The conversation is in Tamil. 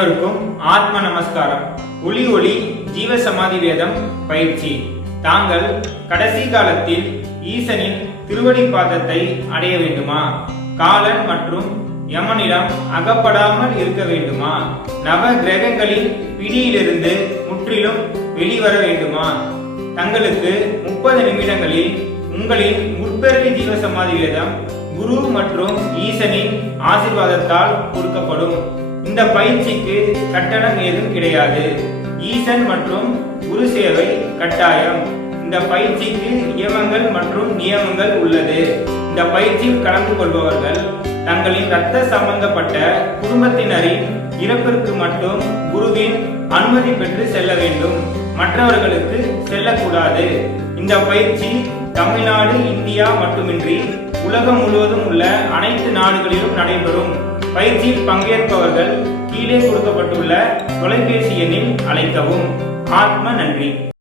அனைவருக்கும் ஆத்ம நமஸ்காரம். ஒளி ஒளி ஜீவசமாதி வேதம் பயிற்சி. தாங்கள் கடைசி காலத்தில் ஈசனின் திருவடி பாதத்தை அடைய வேண்டுமா? காலன் மற்றும் யமனிடம் அகப்படாமல் இருக்க வேண்டுமா? நவ கிரகங்களின் பிடியிலிருந்து முற்றிலும் வெளிவர வேண்டுமா? தங்களுக்கு 30 நிமிடங்களில் உங்களின் முற்பிறவி ஜீவசமாதி வேதம் குரு மற்றும் ஈசனின் ஆசீர்வாதத்தால் கொடுக்கப்படும். இந்த பயிற்சிக்கு கட்டணம் ஏதும் கிடையாது. ஈசன் மற்றும் குரு சேவை கட்டாயம். இந்த பயிற்சிக்கு நியமங்கள் மற்றும் நியமங்கள் உள்ளது. இந்த பயிற்சியில் கலந்து கொள்பவர்கள் தங்களின் இரத்த சம்பந்தப்பட்ட குடும்பத்தினரின் இறப்பிற்கு மட்டும் குருவின் அனுமதி பெற்று செல்ல வேண்டும். மற்றவர்களுக்கு செல்லக்கூடாது. இந்த பயிற்சி தமிழ்நாடு, இந்தியா மட்டுமின்றி உலகம் முழுவதும் உள்ள அனைத்து நாடுகளிலும் நடைபெறும். பயிற்சியில் பங்கேற்பவர்கள் கீழே கொடுக்கப்பட்டுள்ள தொலைபேசி எண்ணில் அழைக்கவும். ஆத்ம நன்றி.